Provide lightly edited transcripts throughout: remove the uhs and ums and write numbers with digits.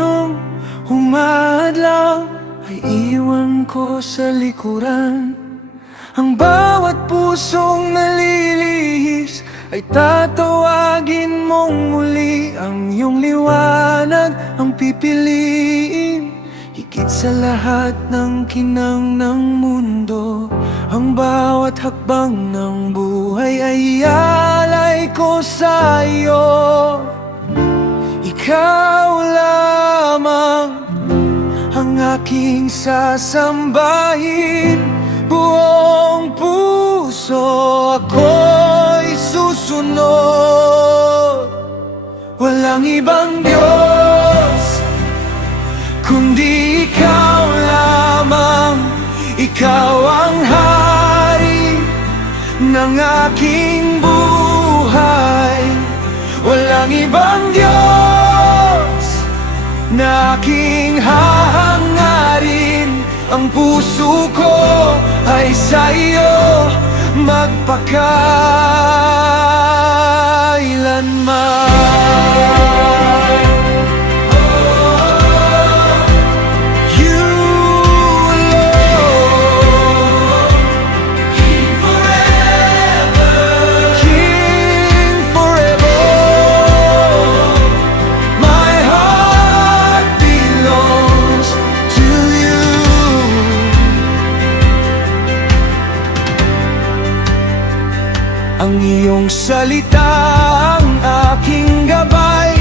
anong humadlang ay iwan ko sa likuran. Ang bawat pusong nalilihis ay tatawagin mong muli. Ang iyong liwanag ang pipiliin, higit sa lahat ng kinang ng mundo. Ang bawat hakbang ng buhay ay alay ko sa iyo. Ikaw lamang ang aking sasambahin. Buong puso ako'y susunod. Walang ibang Diyos kundi ikaw lamang. Ikaw ang hari ng aking buhay. Walang ibang Diyos na aking hahangarin. Ang puso ko ay sa iyo magpakailanman. You alone, King forever, King forever. My heart belongs to you. Ang iyong salita ang aking gabay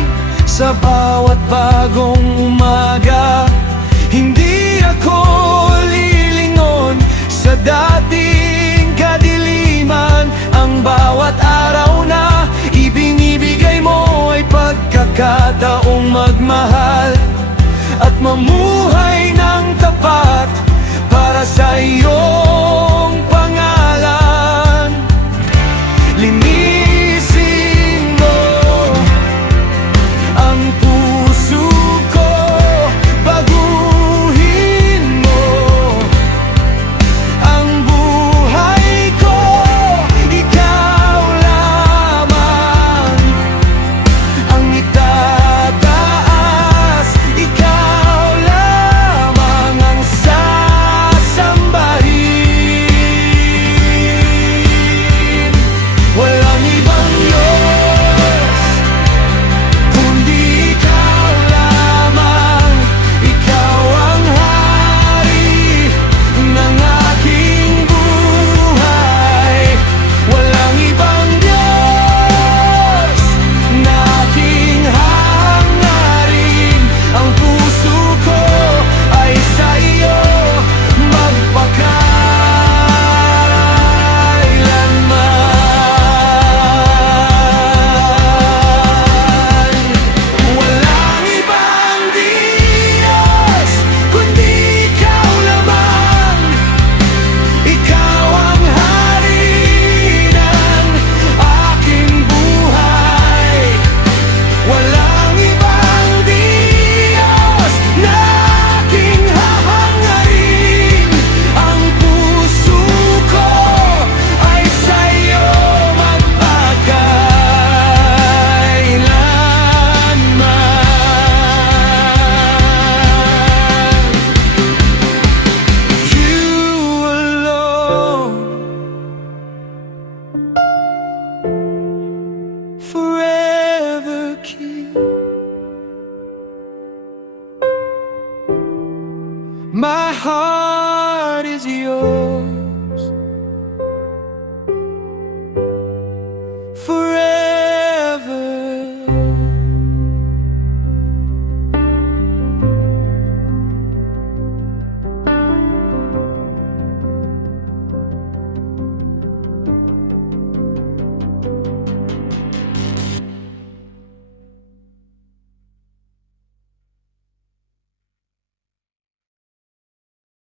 sa bawat bagong umaga. Hindi ako lilingon sa dating kadiliman. Ang bawat araw na ibinibigay mo ay pagkakataong magmahal at mamuhay ng tapat para sa iyong pangalan. Linisin mo ang puso ko, baguhin mo ang buhay ko. Ikaw lamang ang itataas, ikaw lamang ang sasambahin. Walang ibang Diyos kundi ikaw lamang. Ikaw ang hari ng aking buhay. Walang ibang Diyos na aking hangarin. Ang puso ko ay sa iyo magpakailanman. Walang ibang Diyos kundi ikaw lamang. Ikaw ang hari ng aking buhay. Walang ibang Diyos na aking hahangarin. Ang puso ko ay sa iyo magpakailanman. You alone, forever King. My heart is yours.